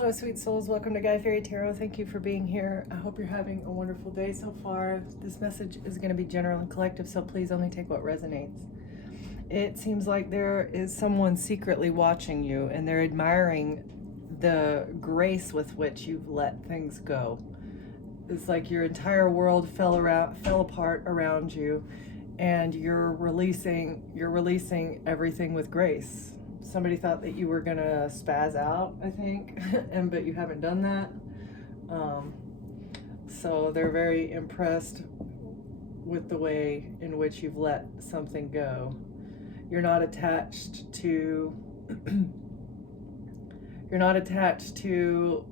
Hello, sweet souls. Welcome to Guy Fairy Tarot. Thank you for being here. I hope you're having a wonderful day so far. This message is going to be general and collective, so please only take what resonates. It seems like there is someone secretly watching you, and they're admiring the grace with which you've let things go. It's like your entire world fell apart around you, and you're releasing everything with grace. Somebody thought that you were gonna spaz out, I think, but you haven't done that. So they're very impressed with the way in which you've let something go. You're not attached to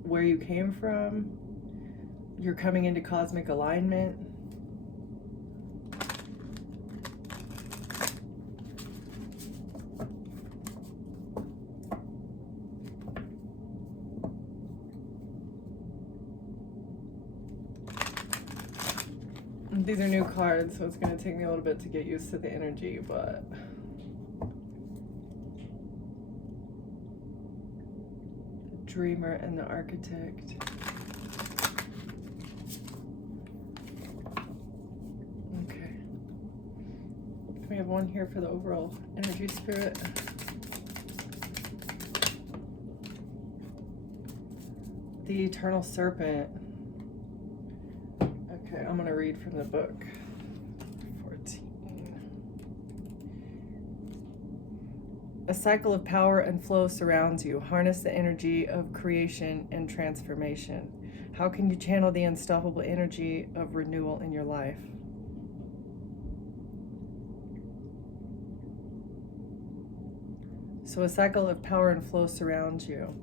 where you came from. You're coming into cosmic alignment. These are new cards, so it's going to take me a little bit to get used to the energy, but the Dreamer and the Architect. Okay. We have one here for the overall energy spirit. The Eternal Serpent. Okay, I'm going to read from the book. 14. A cycle of power and flow surrounds you. Harness the energy of creation and transformation. How can you channel the unstoppable energy of renewal in your life? So a cycle of power and flow surrounds you.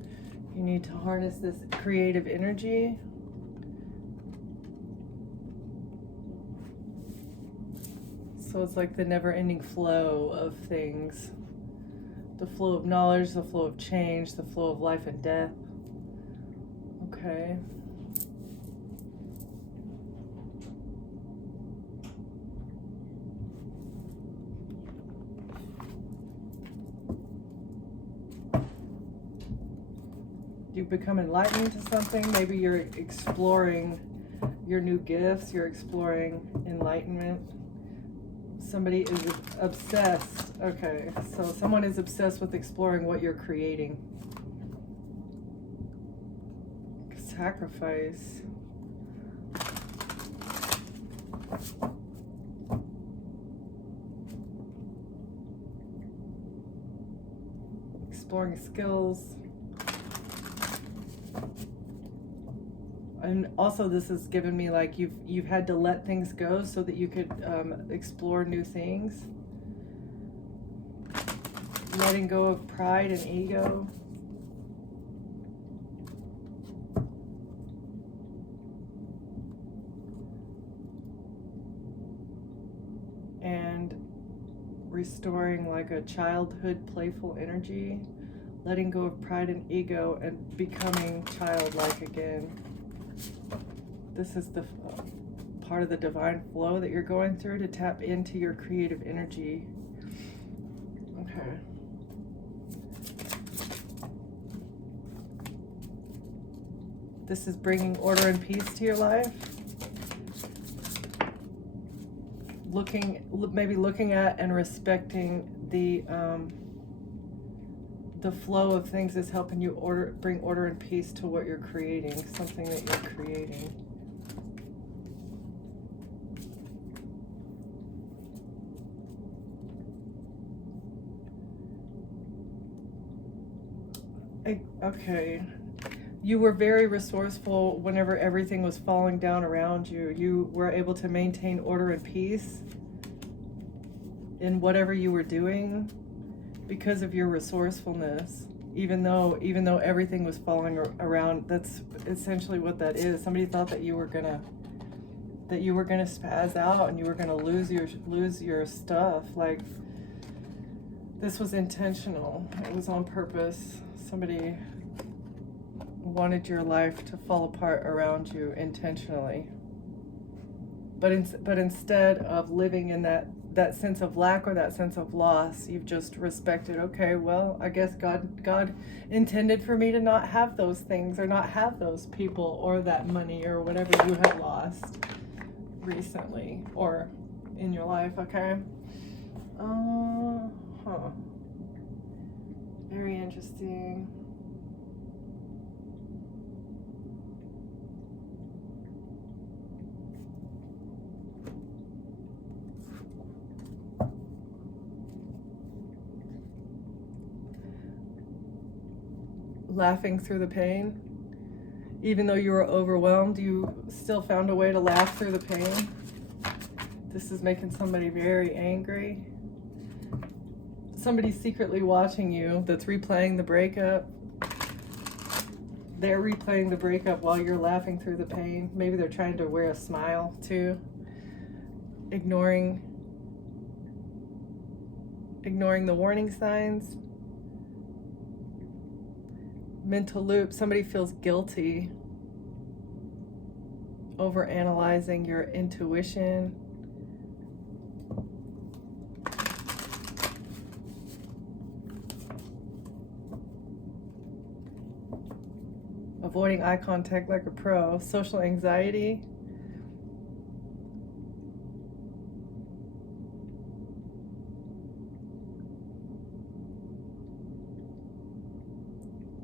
You need to harness this creative energy. So it's like the never-ending flow of things. The flow of knowledge, the flow of change, the flow of life and death. Okay. You become enlightened to something. Maybe you're exploring your new gifts. You're exploring enlightenment. Somebody is obsessed. Okay, so someone is obsessed with exploring what you're creating. Sacrifice. Exploring skills. And also this has given me like you've had to let things go so that you could explore new things. Letting go of pride and ego. And restoring like a childhood playful energy. Letting go of pride and ego and becoming childlike again. This is the part of the divine flow that you're going through to tap into your creative energy. Okay. This is bringing order and peace to your life. Maybe looking at and respecting the flow of things is helping you bring order and peace to what you're creating, something that you're creating. Okay. You were very resourceful whenever everything was falling down around you. You were able to maintain order and peace in whatever you were doing because of your resourcefulness. Even though everything was falling around, that's essentially what that is. Somebody thought that you were gonna spaz out and you were gonna lose your stuff. Like, this was intentional. It was on purpose. Somebody wanted your life to fall apart around you intentionally. But instead of living in that sense of lack or that sense of loss. You've just respected, okay, well, I guess God intended for me to not have those things or not have those people or that money or whatever you have lost recently or in your life, okay? Very interesting. Laughing through the pain. Even though you were overwhelmed, you still found a way to laugh through the pain. This is making somebody very angry. Somebody's secretly watching you that's replaying the breakup. They're replaying the breakup while you're laughing through the pain. Maybe they're trying to wear a smile too. Ignoring the warning signs. Mental loop. Somebody feels guilty over analyzing your intuition. Avoiding eye contact like a pro. Social anxiety.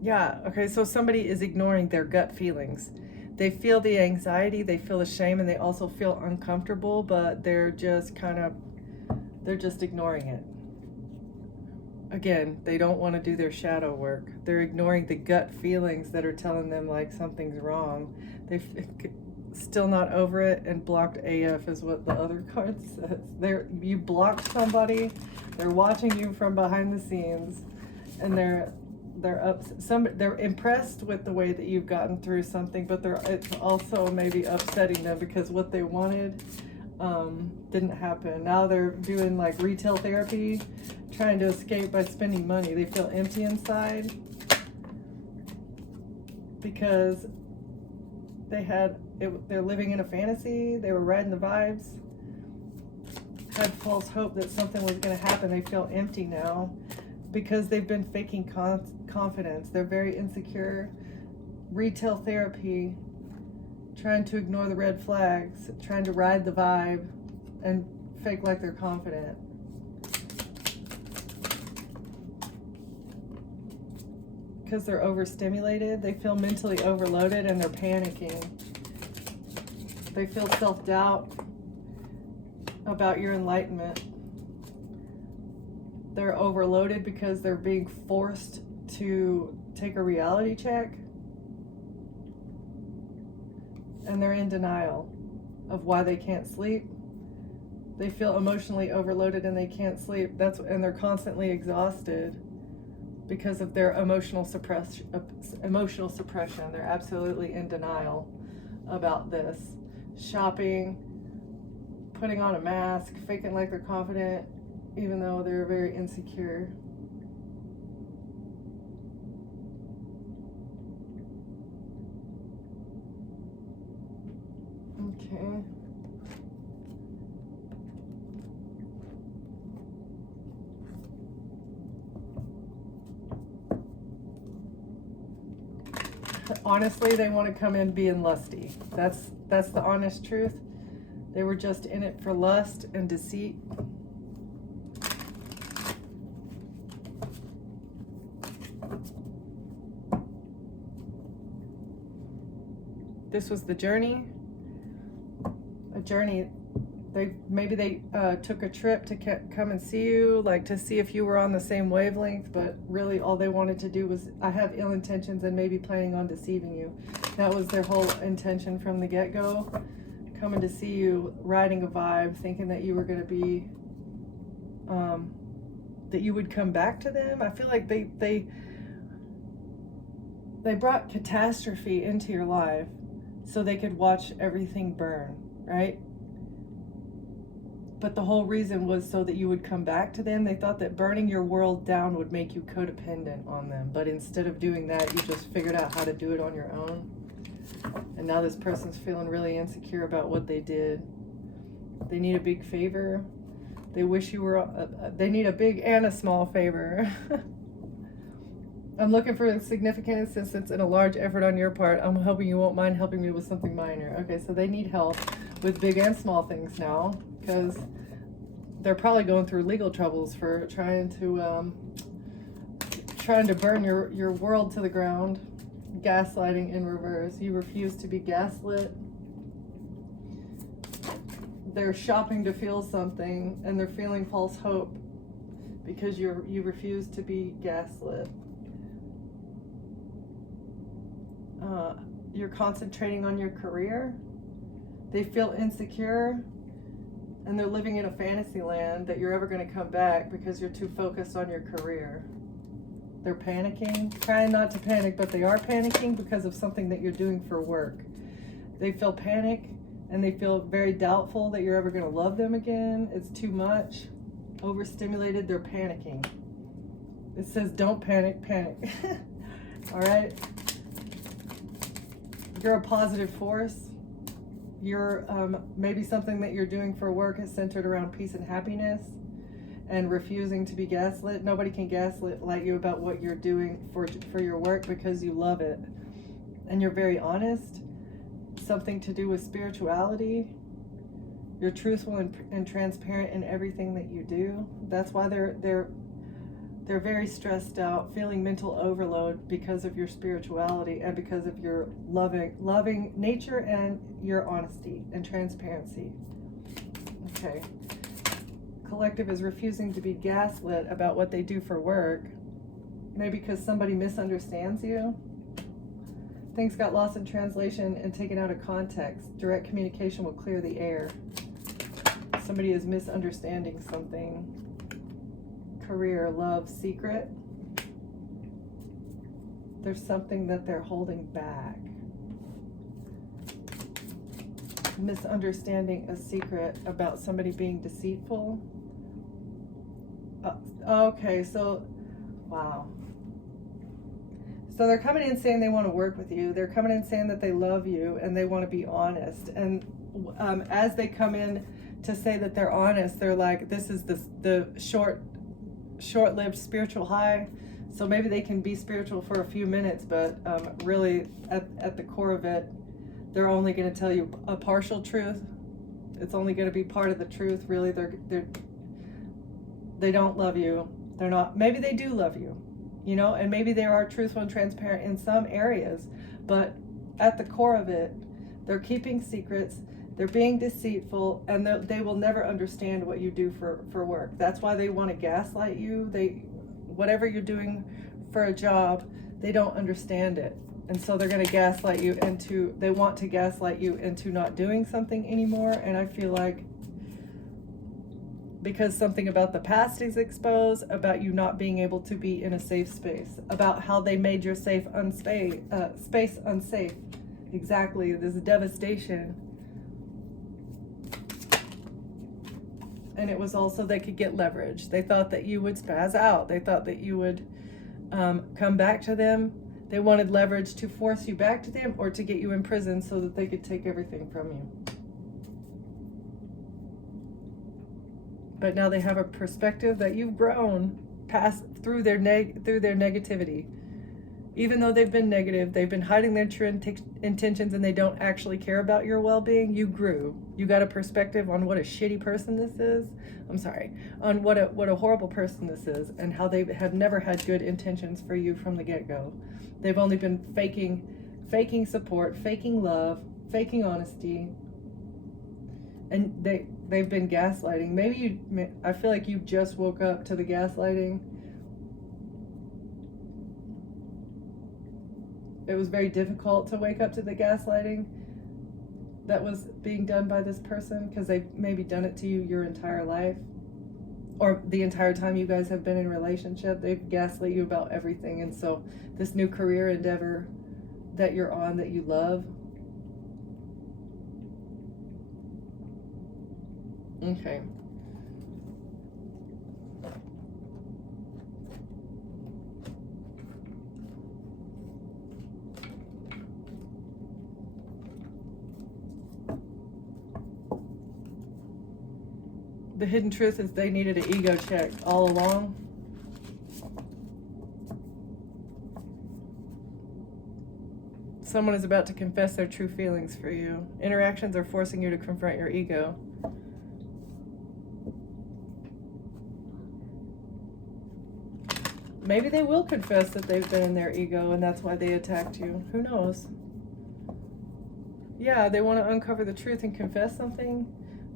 Yeah, okay, so somebody is ignoring their gut feelings. They feel the anxiety, they feel the shame, and they also feel uncomfortable, but they're just ignoring it. Again, they don't want to do their shadow work. They're ignoring the gut feelings that are telling them like something's wrong. They're still not over it, and blocked AF is what the other card says. You blocked somebody, they're watching you from behind the scenes, and they're impressed with the way that you've gotten through something, but it's also maybe upsetting them because what they wanted didn't happen. Now they're doing like retail therapy, trying to escape by spending money. They feel empty inside because they're living in a fantasy. They were riding the vibes, had false hope that something was going to happen. They feel empty now because they've been faking confidence. They're very insecure. Retail therapy, trying to ignore the red flags, trying to ride the vibe and fake like they're confident. Because they're overstimulated, they feel mentally overloaded and they're panicking. They feel self-doubt about your enlightenment. They're overloaded because they're being forced to take a reality check. And they're in denial of why they can't sleep. They feel emotionally overloaded and they can't sleep. And they're constantly exhausted because of their emotional suppression. They're absolutely in denial about this. Shopping, putting on a mask, faking like they're confident, even though they're very insecure. Okay. Honestly, they want to come in being lusty. That's the honest truth. They were just in it for lust and deceit. This was the journey. A journey. Maybe they took a trip to come and see you, like to see if you were on the same wavelength, but really all they wanted to do was, I have ill intentions and maybe planning on deceiving you. That was their whole intention from the get-go. Coming to see you, riding a vibe, thinking that you were going to be, that you would come back to them. I feel like they brought catastrophe into your life so they could watch everything burn, right? But the whole reason was so that you would come back to them. They thought that burning your world down would make you codependent on them. But instead of doing that, you just figured out how to do it on your own. And now this person's feeling really insecure about what they did. They need a big favor. They wish you were, they need a big and a small favor. I'm looking for a significant assistance and a large effort on your part. I'm hoping you won't mind helping me with something minor. Okay, so they need help with big and small things now, because they're probably going through legal troubles for trying to burn your world to the ground. Gaslighting in reverse. You refuse to be gaslit. They're shopping to feel something, and they're feeling false hope because you refuse to be gaslit. You're concentrating on your career. They feel insecure, and they're living in a fantasy land that you're ever going to come back because you're too focused on your career. They're panicking, trying not to panic, but they are panicking because of something that you're doing for work. They feel panic, and they feel very doubtful that you're ever going to love them again. It's too much. Overstimulated, they're panicking. It says, don't panic, panic. All right? You're a positive force. You're maybe something that you're doing for work is centered around peace and happiness and refusing to be gaslit. Nobody can gaslight you about what you're doing for your work because you love it. And you're very honest. Something to do with spirituality. You're truthful and transparent in everything that you do. That's why they're very stressed out, feeling mental overload because of your spirituality and because of your loving nature and your honesty and transparency. Okay. Collective is refusing to be gaslit about what they do for work. Maybe because somebody misunderstands you. Things got lost in translation and taken out of context. Direct communication will clear the air. Somebody is misunderstanding something. Career, love, secret. There's something that they're holding back. Misunderstanding a secret about somebody being deceitful. Okay, so, wow. So they're coming in saying they want to work with you. They're coming in saying that they love you and they want to be honest. And as they come in to say that they're honest, they're like, this is the short-lived spiritual high. So maybe they can be spiritual for a few minutes, but really at the core of it, they're only going to tell you a partial truth. It's only going to be part of the truth. Really, they don't love you. They're not. Maybe they do love you, you know, and maybe they are truthful and transparent in some areas, but at the core of it, they're keeping secrets. They're being deceitful, and they will never understand what you do for work. That's why they want to gaslight you. Whatever you're doing for a job, they don't understand it. And so they're going to gaslight you they want to gaslight you into not doing something anymore. And I feel like because something about the past is exposed, about you not being able to be in a safe space, about how they made your space unsafe. Exactly, this devastation. And it was also they could get leverage. They thought that you would spaz out. They thought that you would come back to them. They wanted leverage to force you back to them or to get you in prison so that they could take everything from you. But now they have a perspective that you've grown past through their negativity. Even though they've been negative, they've been hiding their true intentions and they don't actually care about your well-being. You grew. You got a perspective on what a shitty person this is. I'm sorry. On what a horrible person this is and how they have never had good intentions for you from the get-go. They've only been faking support, faking love, faking honesty. And they've been gaslighting. I feel like you just woke up to the gaslighting. It was very difficult to wake up to the gaslighting that was being done by this person because they've maybe done it to you your entire life or the entire time you guys have been in a relationship. They've gaslit you about everything. And so this new career endeavor that you're on that you love. Okay. The hidden truth is they needed an ego check all along. Someone is about to confess their true feelings for you. Interactions are forcing you to confront your ego. Maybe they will confess that they've been in their ego and that's why they attacked you. Who knows? Yeah, they want to uncover the truth and confess something,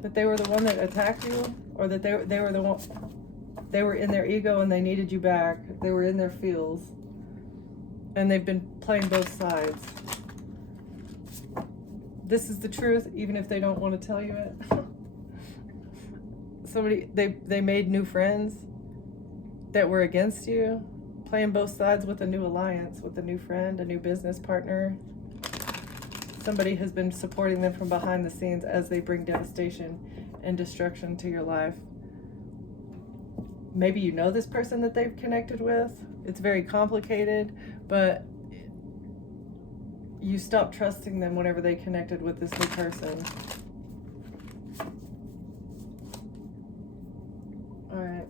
that they were the one that attacked you, or that they were the one, they were in their ego and they needed you back. They were in their feels. And they've been playing both sides. This is the truth, even if they don't want to tell you it. They made new friends that were against you, playing both sides with a new alliance, with a new friend, a new business partner. Somebody has been supporting them from behind the scenes as they bring devastation and destruction to your life. Maybe you know this person that they've connected with. It's very complicated, but you stopped trusting them whenever they connected with this new person. All right.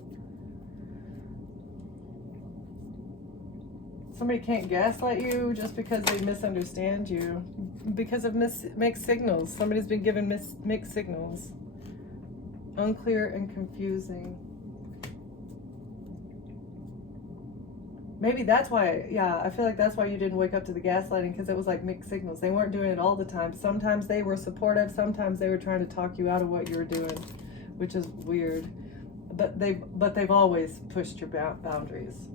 Somebody can't gaslight you just because they misunderstand you. Because of mixed signals. Somebody's been given mixed signals. Unclear and confusing. Maybe that's why, yeah, I feel like that's why you didn't wake up to the gaslighting, because it was like mixed signals. They weren't doing it all the time. Sometimes they were supportive. Sometimes they were trying to talk you out of what you were doing, which is weird. But they've always pushed your boundaries.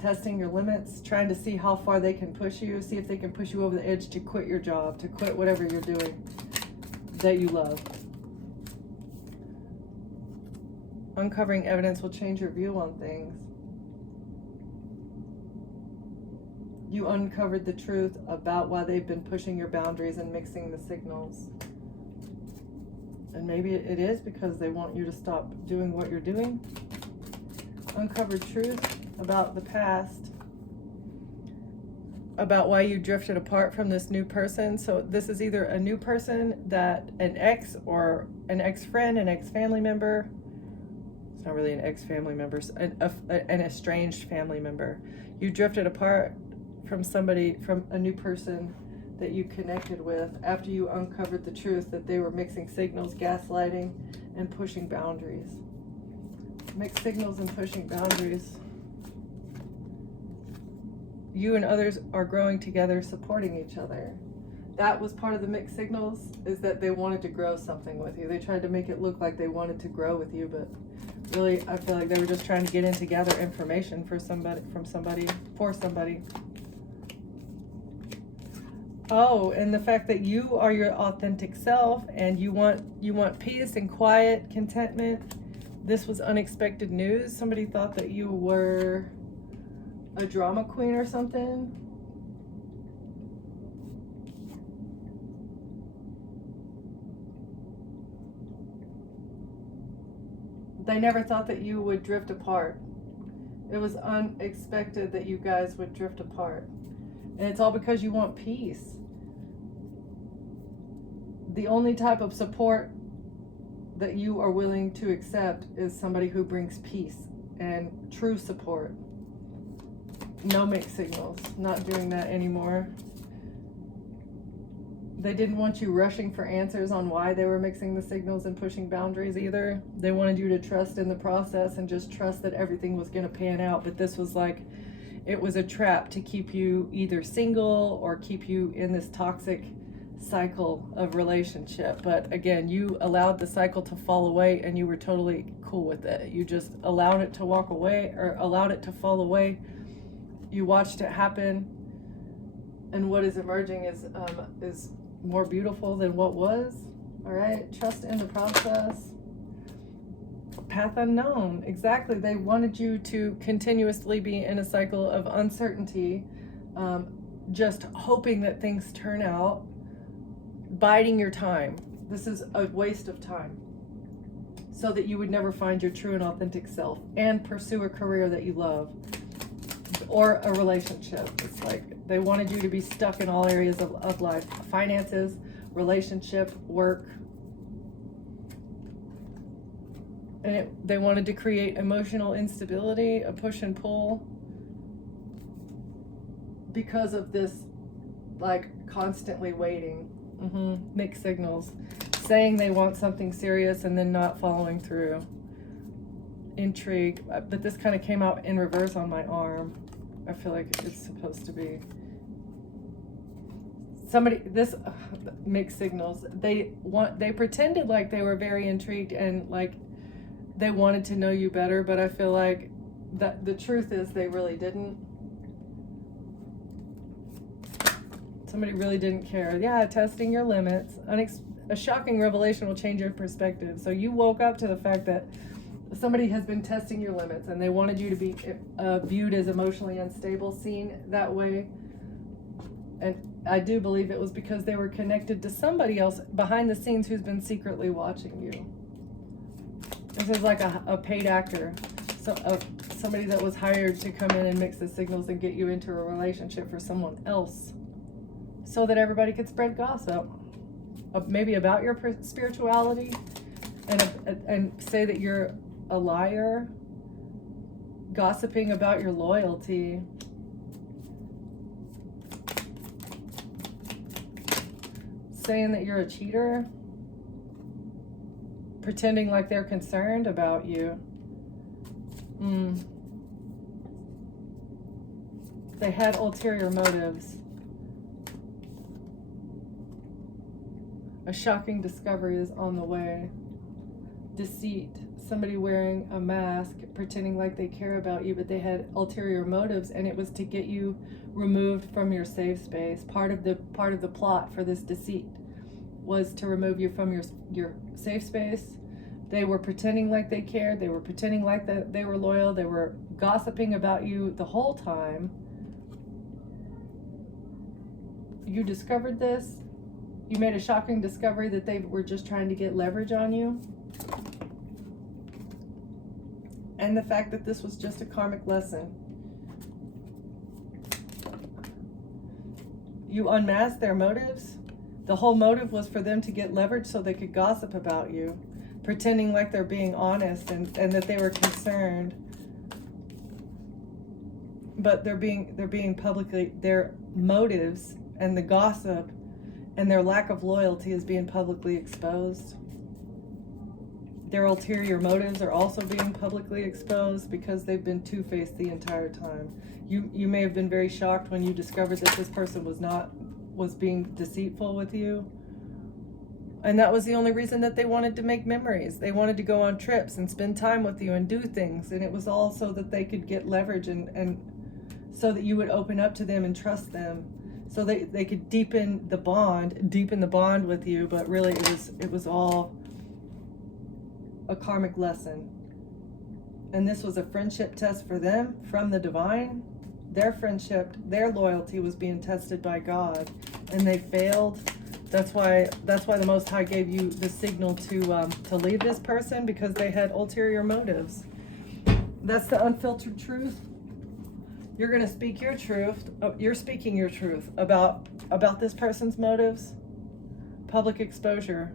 Testing your limits, trying to see how far they can push you, see if they can push you over the edge to quit your job, to quit whatever you're doing that you love. Uncovering evidence will change your view on things. You uncovered the truth about why they've been pushing your boundaries and mixing the signals. And maybe it is because they want you to stop doing what you're doing. Uncovered truth about the past, about why you drifted apart from this new person. So this is either a new person, that an ex or an ex-friend, an ex-family member. It's not really an ex-family member, an estranged family member. You drifted apart from somebody, from a new person that you connected with after you uncovered the truth that they were mixing signals, gaslighting, and pushing boundaries. Mixed signals and pushing boundaries. You and others are growing together, supporting each other. That was part of the mixed signals, is that they wanted to grow something with you. They tried to make it look like they wanted to grow with you, but really, I feel like they were just trying to get in to gather information for somebody, for somebody. Oh, and the fact that you are your authentic self and you want peace and quiet, contentment. This was unexpected news. Somebody thought that you were a drama queen or something. They never thought that you would drift apart. It was unexpected that you guys would drift apart. And it's all because you want peace. The only type of support that you are willing to accept is somebody who brings peace and true support. No mixed signals, not doing that anymore. They didn't want you rushing for answers on why they were mixing the signals and pushing boundaries either. They wanted you to trust in the process and just trust that everything was going to pan out. But this was like, it was a trap to keep you either single or keep you in this toxic cycle of relationship. But again, you allowed the cycle to fall away and you were totally cool with it. You just allowed it to walk away, or allowed it to fall away. You watched it happen, and what is emerging is more beautiful than what was. All right, trust in the process. Path unknown, exactly. They wanted you to continuously be in a cycle of uncertainty, just hoping that things turn out, biding your time. This is a waste of time, so that you would never find your true and authentic self and pursue a career that you love or a relationship. It's like they wanted you to be stuck in all areas of life: finances, relationship, work. And they wanted to create emotional instability, a push and pull, because of this, like, constantly waiting. Mixed signals. Saying they want something serious and then not following through. Intrigue. But this kind of came out in reverse on my arm. I feel like it's supposed to be. Somebody, this mixed signals. They pretended like they were very intrigued and like they wanted to know you better, but I feel like that the truth is they really didn't. Somebody really didn't care. Yeah, testing your limits. A shocking revelation will change your perspective. So you woke up to the fact that somebody has been testing your limits and they wanted you to be viewed as emotionally unstable, seen that way. And I do believe it was because they were connected to somebody else behind the scenes who's been secretly watching you. This is like a paid actor. So, somebody that was hired to come in and mix the signals and get you into a relationship for someone else, so that everybody could spread gossip, maybe about your spirituality, and say that you're a liar, gossiping about your loyalty. Saying that you're a cheater, pretending like they're concerned about you. They had ulterior motives. A shocking discovery is on the way. Deceit. Somebody wearing a mask, pretending like they care about you, but they had ulterior motives, and it was to get you removed from your safe space. Part of the plot for this deceit was to remove you from your safe space. They were pretending like they cared. They were pretending like that they were loyal. They were gossiping about you the whole time. You discovered this. You made a shocking discovery that they were just trying to get leverage on you. And the fact that this was just a karmic lesson. You unmasked their motives. The whole motive was for them to get leverage so they could gossip about you, pretending like they're being honest and that they were concerned. But they're being publicly, their motives and the gossip and their lack of loyalty is being publicly exposed. Their ulterior motives are also being publicly exposed because they've been two-faced the entire time. You may have been very shocked when you discovered that this person was being deceitful with you. And that was the only reason that they wanted to make memories. They wanted to go on trips and spend time with you and do things. And it was all so that they could get leverage and so that you would open up to them and trust them. So they could deepen the bond with you. But really it was all a karmic lesson. And this was a friendship test for them from the divine. Their friendship, their loyalty was being tested by God, and they failed. That's why the Most High gave you the signal to leave this person, because they had ulterior motives. That's the unfiltered truth. You're going to speak your truth. You're speaking your truth about this person's motives. Public exposure,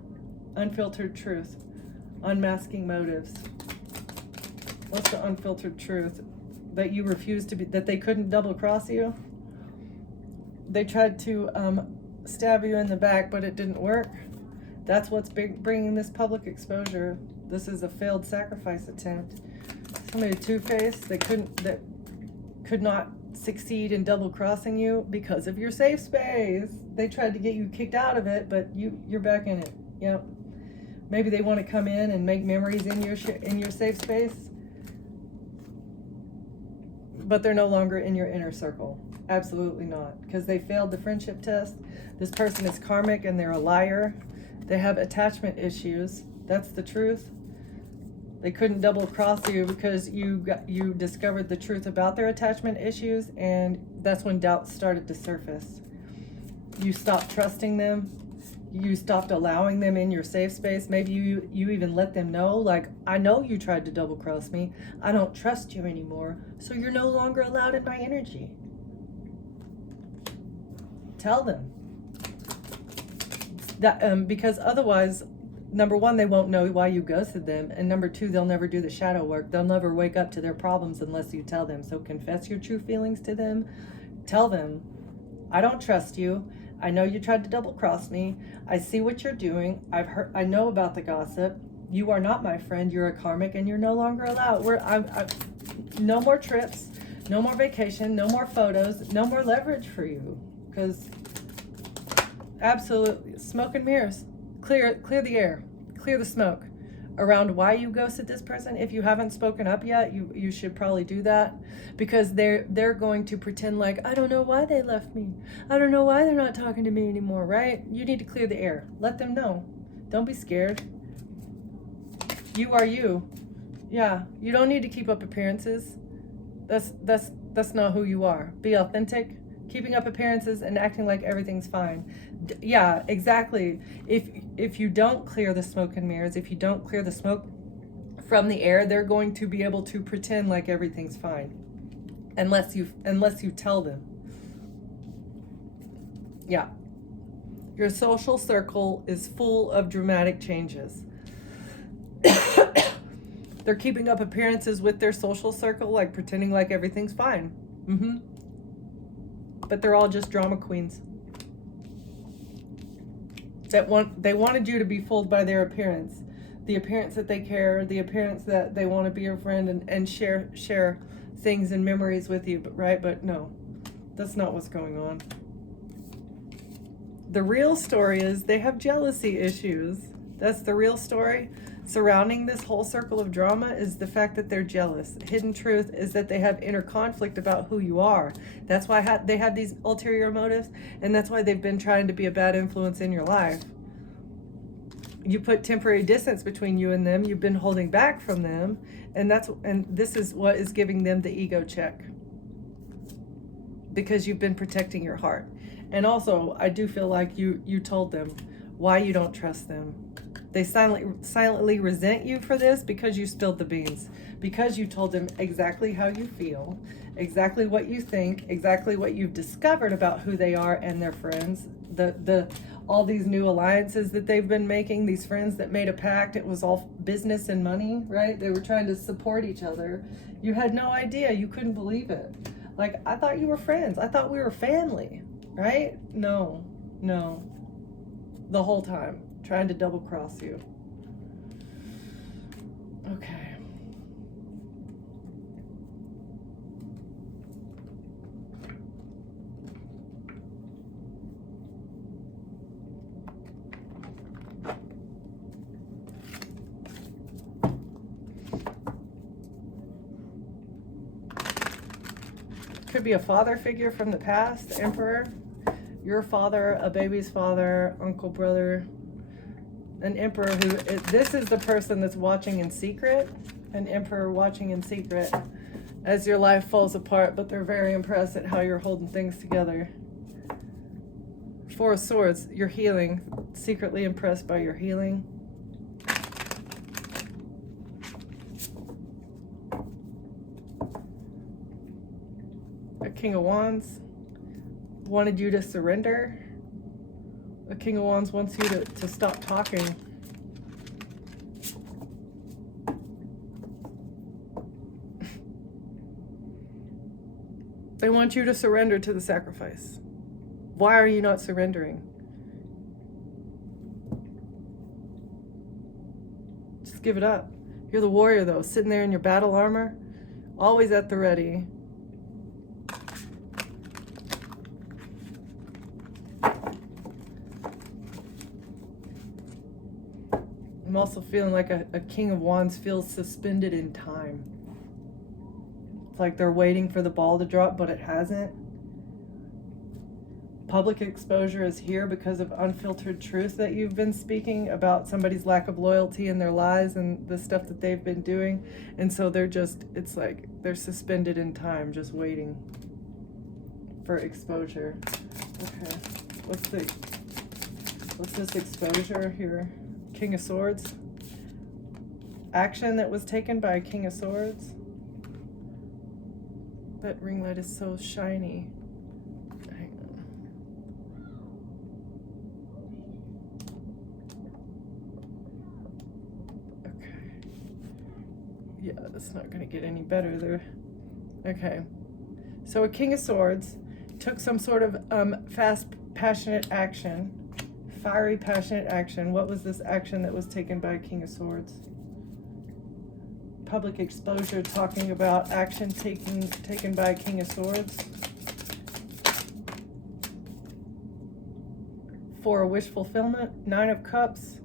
unfiltered truth, unmasking motives. What's the unfiltered truth? That you refused to be, that they couldn't double cross you. They tried to stab you in the back, but it didn't work. That's what's bringing this public exposure. This is a failed sacrifice attempt. Somebody two-faced, that could not succeed in double crossing you because of your safe space. They tried to get you kicked out of it, but you're back in it. Yep. Maybe they want to come in and make memories in your safe space, but they're no longer in your inner circle. Absolutely not, because they failed the friendship test. This person is karmic and they're a liar. They have attachment issues. That's the truth. They couldn't double cross you because you discovered the truth about their attachment issues, and that's when doubts started to surface. You stopped trusting them. You stopped allowing them in your safe space. Maybe you even let them know, like, I know you tried to double cross me. I don't trust you anymore, so you're no longer allowed in my energy. Tell them that, because otherwise number one, they won't know why you ghosted them. And number two, they'll never do the shadow work. They'll never wake up to their problems unless you tell them. So confess your true feelings to them. Tell them, I don't trust you. I know you tried to double cross me. I see what you're doing. I know about the gossip. You are not my friend. You're a karmic and you're no longer allowed. No more trips, no more vacation, no more photos, no more leverage for you. Because absolutely, smoke and mirrors. Clear the air, clear the smoke around why you ghosted this person. If you haven't spoken up yet, you should probably do that, because they're going to pretend like, I don't know why they left me. I don't know why they're not talking to me anymore, right? You need to clear the air. Let them know. Don't be scared. You are you. Yeah, you don't need to keep up appearances. That's not who you are. Be authentic. Keeping up appearances and acting like everything's fine. Yeah, exactly. If you don't clear the smoke and mirrors, if you don't clear the smoke from the air, they're going to be able to pretend like everything's fine, unless you tell them. Yeah, your social circle is full of dramatic changes. They're keeping up appearances with their social circle, like pretending like everything's fine. But they're all just drama queens. They wanted you to be fooled by their appearance, the appearance that they care, the appearance that they want to be your friend and share things and memories with you. But no, that's not what's going on. The real story is they have jealousy issues. That's the real story. Surrounding this whole circle of drama is the fact that they're jealous. Hidden truth is that they have inner conflict about who you are. That's why they have these ulterior motives, and that's why they've been trying to be a bad influence in your life. You put temporary distance between you and them. You've been holding back from them, and this is what is giving them the ego check, because you've been protecting your heart. And also, I do feel like you told them why you don't trust them. They silently resent you for this because you spilled the beans, because you told them exactly how you feel, exactly what you think, exactly what you've discovered about who they are and their friends. All these new alliances that they've been making, these friends that made a pact, it was all business and money, right? They were trying to support each other. You had no idea. You couldn't believe it. Like, I thought you were friends. I thought we were family, right? No. The whole time. Trying to double cross you. Okay. Could be a father figure from the past, Emperor. Your father, a baby's father, uncle, brother. An emperor this is the person that's watching in secret, an emperor watching in secret as your life falls apart, but they're very impressed at how you're holding things together. Four of Swords, you're healing, secretly impressed by your healing. A King of Wands wanted you to surrender. The King of Wands wants you to stop talking. They want you to surrender to the sacrifice. Why are you not surrendering? Just give it up. You're the warrior, though, sitting there in your battle armor, always at the ready. I'm also feeling like a King of Wands feels suspended in time. It's like they're waiting for the ball to drop, but it hasn't. Public exposure is here because of unfiltered truth that you've been speaking about somebody's lack of loyalty and their lies and the stuff that they've been doing. And so it's like they're suspended in time, just waiting for exposure. Okay, what's this exposure here? King of Swords. Action that was taken by a King of Swords. That ring light is so shiny. Hang on. it's not going to get any better there. Okay. So a King of Swords took some sort of fast, passionate action, fiery, passionate action. What was this action that was taken by a King of Swords? Public exposure, talking about action taken by a King of Swords. For a wish fulfillment, 9 of Cups.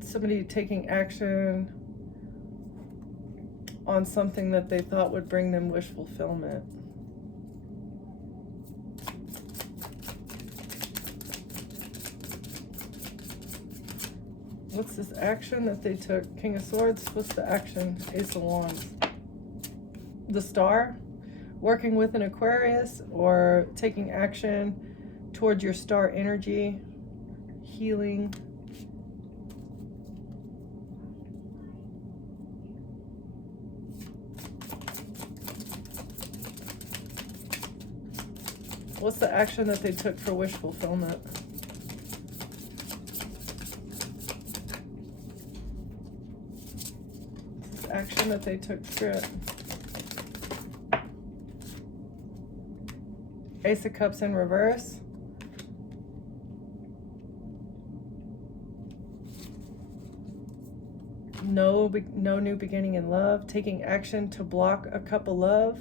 Somebody taking action on something that they thought would bring them wish fulfillment. What's this action that they took? King of Swords, what's the action? Ace of Wands. The Star, working with an Aquarius or taking action towards your star energy, healing. What's the action that they took for wish fulfillment? Action that they took for it. Ace of Cups in reverse. No new beginning in love. Taking action to block a cup of love.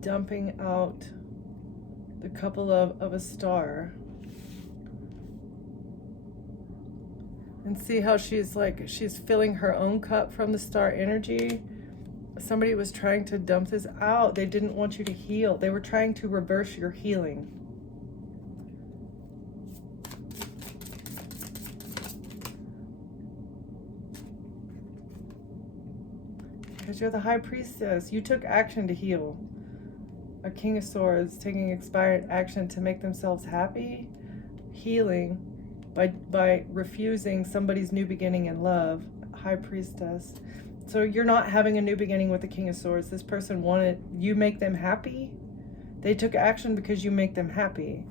Dumping out the cup of love of a star. And see how she's filling her own cup from the star energy. Somebody was trying to dump this out. They didn't want you to heal. They were trying to reverse your healing. Because you're the High Priestess. You took action to heal. A King of Swords taking expired action to make themselves happy. Healing by refusing somebody's new beginning in love. High Priestess. So you're not having a new beginning with the King of Swords. This person wanted you make them happy. They took action because you make them happy.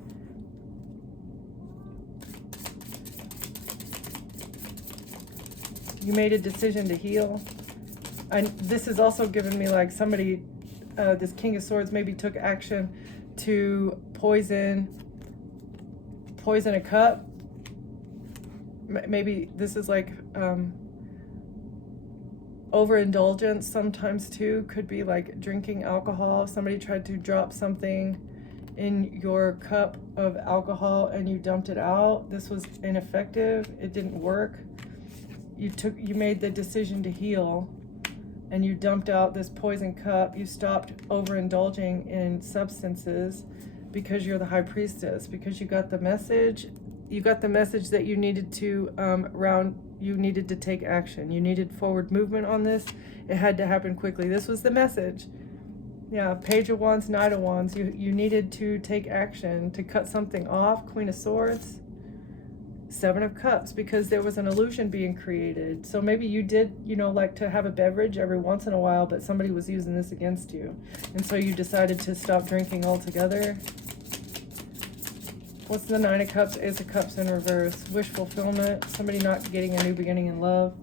You made a decision to heal. And this is also giving me like somebody, this King of Swords maybe took action to poison a cup. Maybe this is like overindulgence sometimes too. Could be like drinking alcohol. Somebody tried to drop something in your cup of alcohol and you dumped it out. This was ineffective. It didn't work. You made the decision to heal and you dumped out this poison cup. You stopped overindulging in substances because you're the High Priestess, because you got the message. You got the message that you needed to you needed to take action. You needed forward movement on this. It had to happen quickly. This was the message. Yeah, Page of Wands, Knight of Wands. You needed to take action to cut something off. Queen of Swords, Seven of Cups, because there was an illusion being created. So maybe you did, like to have a beverage every once in a while, but somebody was using this against you. And so you decided to stop drinking altogether. What's the Nine of Cups, Ace of Cups in reverse? Wish fulfillment, somebody not getting a new beginning in love.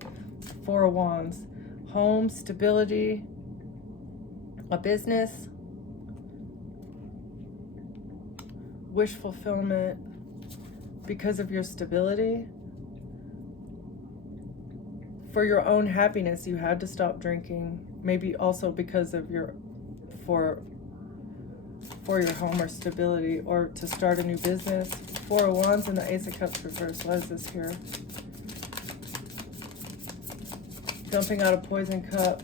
Four of Wands, home, stability, a business, wish fulfillment because of your stability. For your own happiness, you had to stop drinking. Maybe also because of for your home or stability, or to start a new business. Four of Wands and the Ace of Cups reversed. What is this here? Dumping out a poison cup.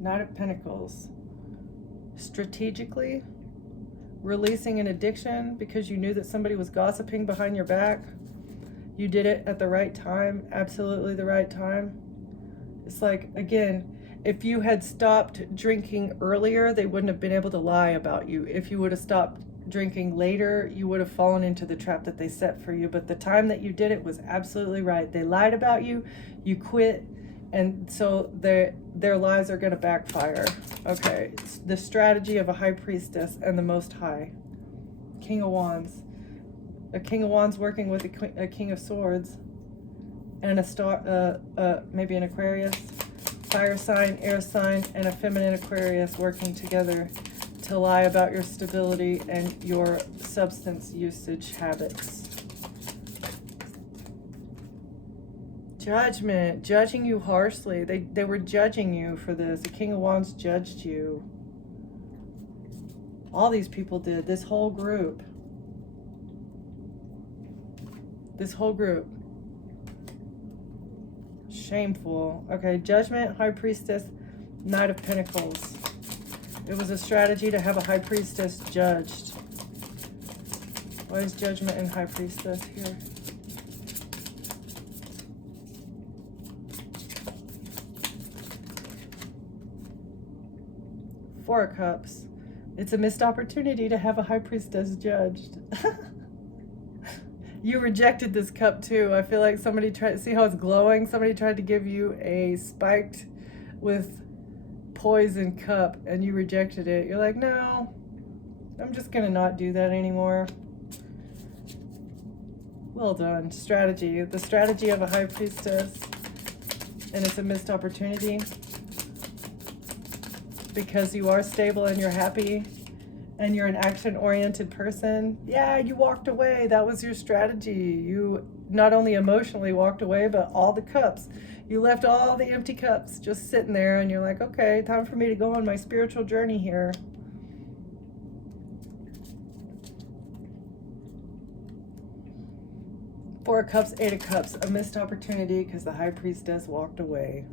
Knight of Pentacles. Strategically releasing an addiction because you knew that somebody was gossiping behind your back. You did it at the right time, absolutely the right time. It's like, again, if you had stopped drinking earlier, they wouldn't have been able to lie about you. If you would have stopped drinking later, you would have fallen into the trap that they set for you. But the time that you did it was absolutely right. They lied about you, you quit, and so their lies are going to backfire. Okay, it's the strategy of a High Priestess and the Most High. King of Wands. A King of Wands working with a King of Swords. And a star, maybe an Aquarius. Fire sign, air sign, and a feminine Aquarius working together to lie about your stability and your substance usage habits. Judgment, judging you harshly. They were judging you for this. The King of Wands judged you. All these people did. This whole group. This whole group. Shameful. Okay, Judgment, High Priestess, Knight of Pentacles. It was a strategy to have a High Priestess judged. Why is Judgment and High Priestess here? Four of Cups. It's a missed opportunity to have a High Priestess judged. You rejected this cup too. I feel like somebody tried, see how it's glowing? Somebody tried to give you a spiked with poison cup and you rejected it. You're like, no, I'm just gonna not do that anymore. Well done. Strategy. The strategy of a High Priestess. And it's a missed opportunity. Because you are stable and you're happy and you're an action-oriented person. Yeah, you walked away. That was your strategy. You not only emotionally walked away, but all the cups. You left all the empty cups just sitting there and you're like, okay, time for me to go on my spiritual journey here. Four of Cups, Eight of Cups, a missed opportunity because the High Priestess walked away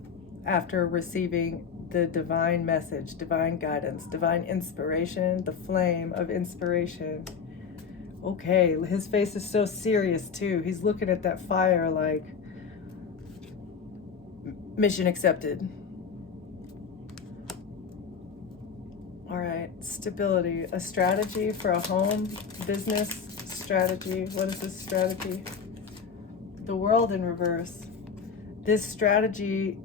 after receiving the divine message, divine guidance, divine inspiration, the flame of inspiration. Okay, his face is so serious too. He's looking at that fire like, mission accepted. All right, stability, a strategy for a home, business strategy. What is this strategy? The World in reverse. This strategy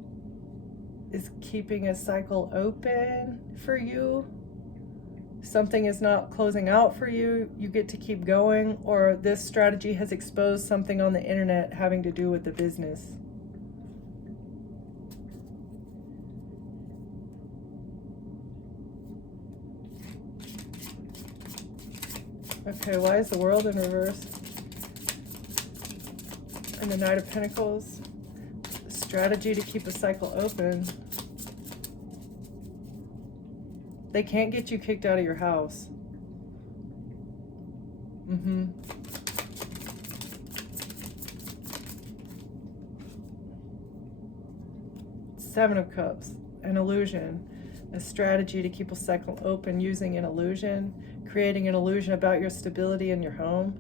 is keeping a cycle open for you. Something is not closing out for you. You get to keep going, or this strategy has exposed something on the internet having to do with the business. Okay, why is the World in reverse? And the Knight of Pentacles. Strategy to keep a cycle open. They can't get you kicked out of your house. Seven of Cups, an illusion. A strategy to keep a cycle open using an illusion. Creating an illusion about your stability in your home.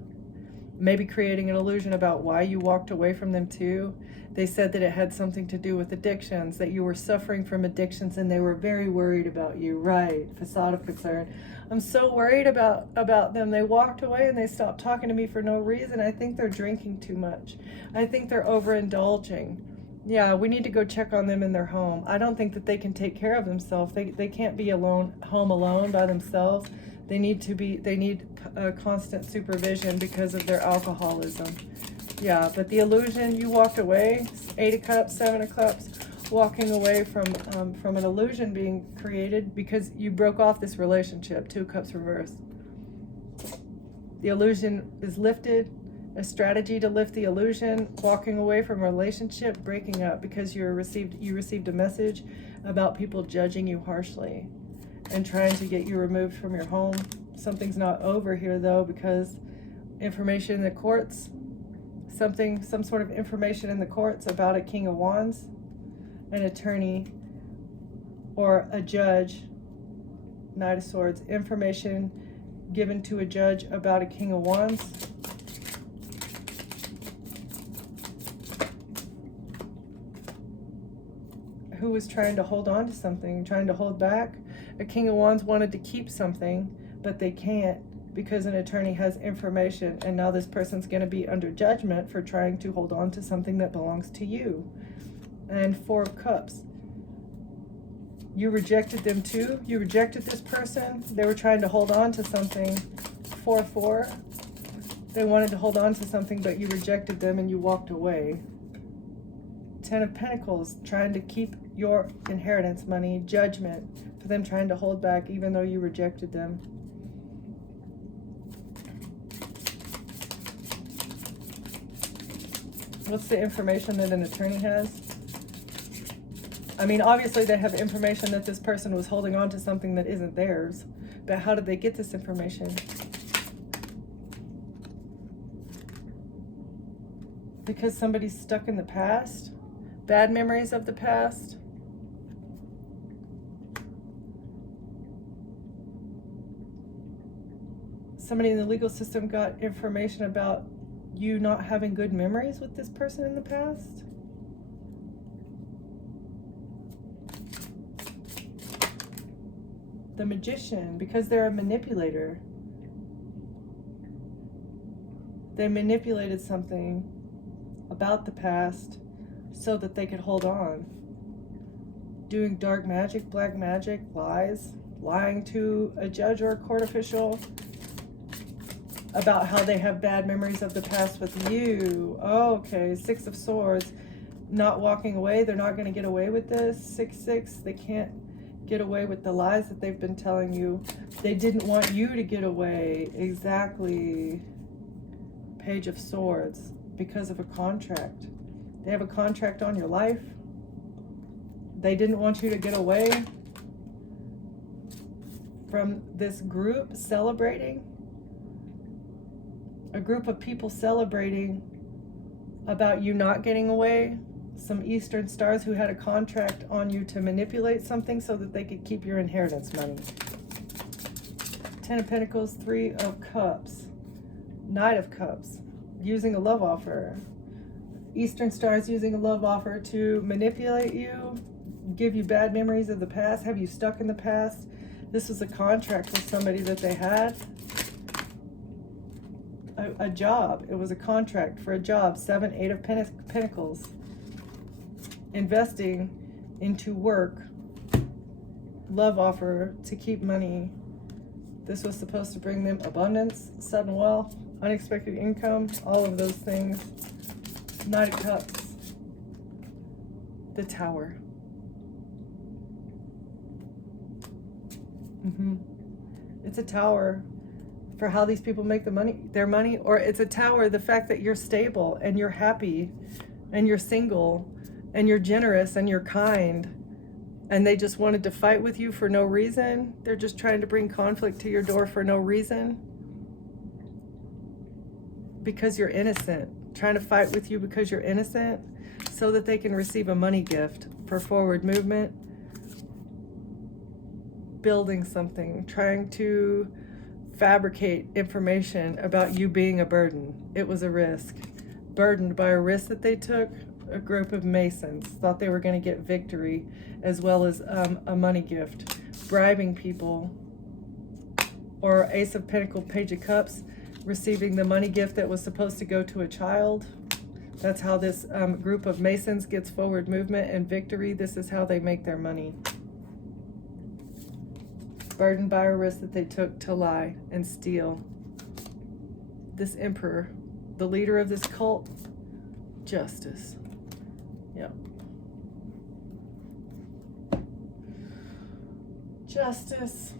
Maybe creating an illusion about why you walked away from them too. They said that it had something to do with addictions, that you were suffering from addictions and they were very worried about you. Right, facade of concern. I'm so worried about them. They walked away and they stopped talking to me for no reason. I think they're drinking too much. I think they're overindulging. Yeah, we need to go check on them in their home. I don't think that they can take care of themselves. They can't be alone, home alone by themselves. They need constant supervision because of their alcoholism. Yeah, but the illusion, you walked away. Eight of Cups, Seven of Cups, walking away from an illusion being created because you broke off this relationship. Two of Cups reverse. The illusion is lifted. A strategy to lift the illusion, walking away from a relationship, breaking up because you received a message about people judging you harshly and trying to get you removed from your home. Something's not over here though, because information in the courts, some sort of information in the courts about a King of Wands, an attorney, or a judge, Knight of Swords, information given to a judge about a King of Wands. Who was trying to hold on to something, trying to hold back. A King of Wands wanted to keep something, but they can't because an attorney has information, and now this person's going to be under judgment for trying to hold on to something that belongs to you. And Four of Cups. You rejected them too. You rejected this person. They were trying to hold on to something. 4-4. They wanted to hold on to something, but you rejected them and you walked away. 10 of Pentacles, trying to keep your inheritance money. Judgment, for them trying to hold back even though you rejected them. What's the information that an attorney has? I mean, obviously they have information that this person was holding on to something that isn't theirs. But how did they get this information? Because somebody's stuck in the past? Bad memories of the past? Somebody in the legal system got information about you not having good memories with this person in the past? The Magician, because they're a manipulator. They manipulated something about the past so that they could hold on. Doing dark magic, black magic, lies, lying to a judge or a court official about how they have bad memories of the past with you. Oh, okay, 6 of Swords, not walking away. They're not going to get away with this. 6-6, they can't get away with the lies that they've been telling you. They didn't want you to get away. Exactly. Page of Swords, because of a contract. They have a contract on your life. They didn't want you to get away from this group celebrating. A group of people celebrating about you not getting away. Some Eastern stars who had a contract on you to manipulate something so that they could keep your inheritance money. 10 of Pentacles, 3 of Cups, Knight of Cups, using a love offer. Eastern stars using a love offer to manipulate you, give you bad memories of the past, have you stuck in the past. This was a contract with somebody that they had. A job. It was a contract for a job. 7, 8 of Pentacles. Investing into work. Love offer to keep money. This was supposed to bring them abundance, sudden wealth, unexpected income, all of those things. Knight of Cups. The Tower. It's a tower for how these people make their money, or it's a tower, the fact that you're stable and you're happy and you're single and you're generous and you're kind, and they just wanted to fight with you for no reason. They're just trying to bring conflict to your door for no reason because you're innocent, trying to fight with you because you're innocent so that they can receive a money gift for forward movement, building something, trying to fabricate information about you being a burden. It was a risk. Burdened by a risk that they took. A group of Masons thought they were going to get victory as well as a money gift. Bribing people. Or Ace of Pentacles, Page of Cups, receiving the money gift that was supposed to go to a child. That's how this group of Masons gets forward movement and victory. This is how they make their money. Burdened by a risk that they took to lie and steal. This Emperor, the leader of this cult, Justice. Yep. Justice.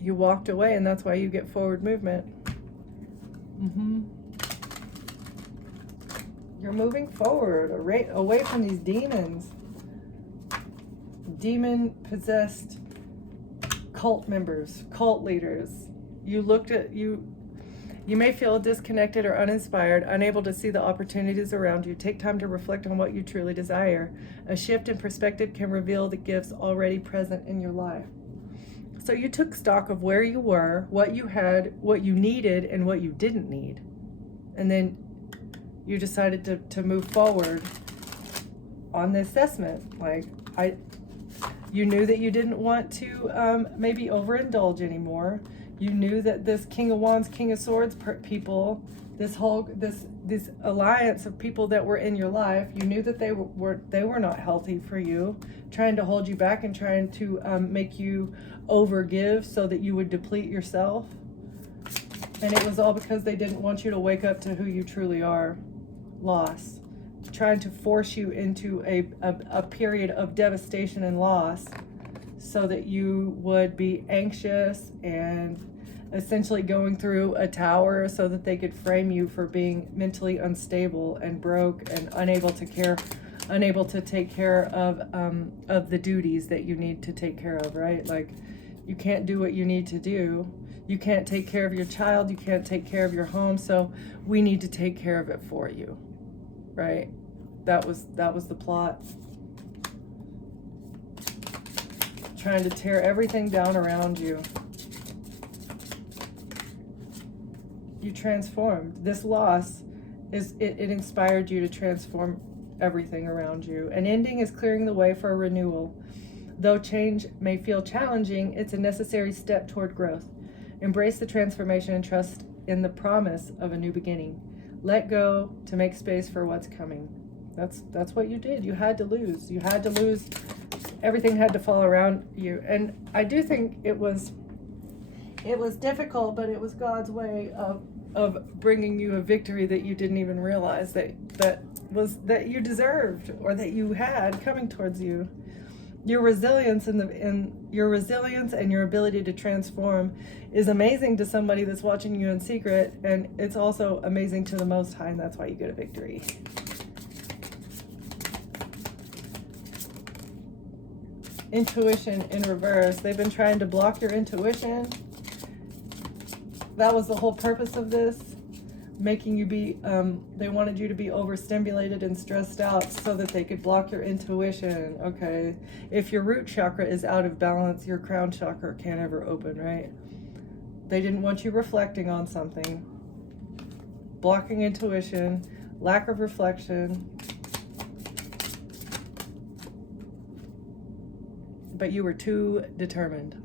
You walked away, and that's why you get forward movement. You're moving forward, away from these demons. Demon-possessed cult members, cult leaders. You may feel disconnected or uninspired, unable to see the opportunities around you. Take time to reflect on what you truly desire. A shift in perspective can reveal the gifts already present in your life. So you took stock of where you were, what you had, what you needed, and what you didn't need. And then you decided to move forward on the assessment. Like, you knew that you didn't want to maybe overindulge anymore. You knew that this King of Wands, King of Swords people, this alliance of people that were in your life, you knew that they were not healthy for you, trying to hold you back and trying to make you overgive so that you would deplete yourself. And it was all because they didn't want you to wake up to who you truly are. Loss. Trying to force you into a period of devastation and loss so that you would be anxious and essentially going through a tower so that they could frame you for being mentally unstable and broke and unable to take care of the duties that you need to take care of, right? Like, you can't do what you need to do. You can't take care of your child. You can't take care of your home. So we need to take care of it for you, right? That was the plot. Trying to tear everything down around you. You transformed. This loss it inspired you to transform everything around you. An ending is clearing the way for a renewal. Though change may feel challenging, it's a necessary step toward growth. Embrace the transformation and trust in the promise of a new beginning. Let go to make space for what's coming. That's what you did. You had to lose. You had to lose. Everything had to fall around you. And I do think it was difficult, but it was God's way of bringing you a victory that you didn't even realize that you deserved or that you had coming towards you. Your resilience and your ability to transform is amazing to somebody that's watching you in secret, and it's also amazing to the Most High, and that's why you get a victory. Intuition in reverse. They've been trying to block your intuition. That was the whole purpose of this, making you be, they wanted you to be overstimulated and stressed out so that they could block your intuition, okay? If your root chakra is out of balance, your crown chakra can't ever open, right? They didn't want you reflecting on something. Blocking intuition, lack of reflection. But you were too determined.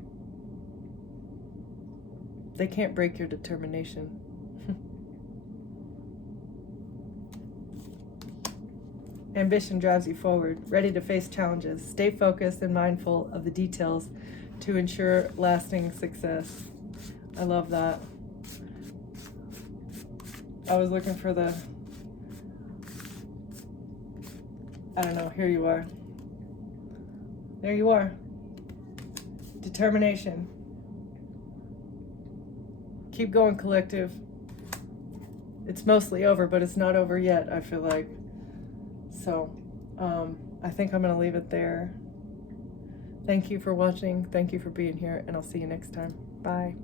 They can't break your determination. Ambition drives you forward, ready to face challenges. Stay focused and mindful of the details to ensure lasting success. I love that. I was looking for I don't know, here you are. There you are. Determination. Keep going, collective. It's mostly over, but it's not over yet, I feel like. So, I think I'm going to leave it there. Thank you for watching. Thank you for being here, and I'll see you next time. Bye.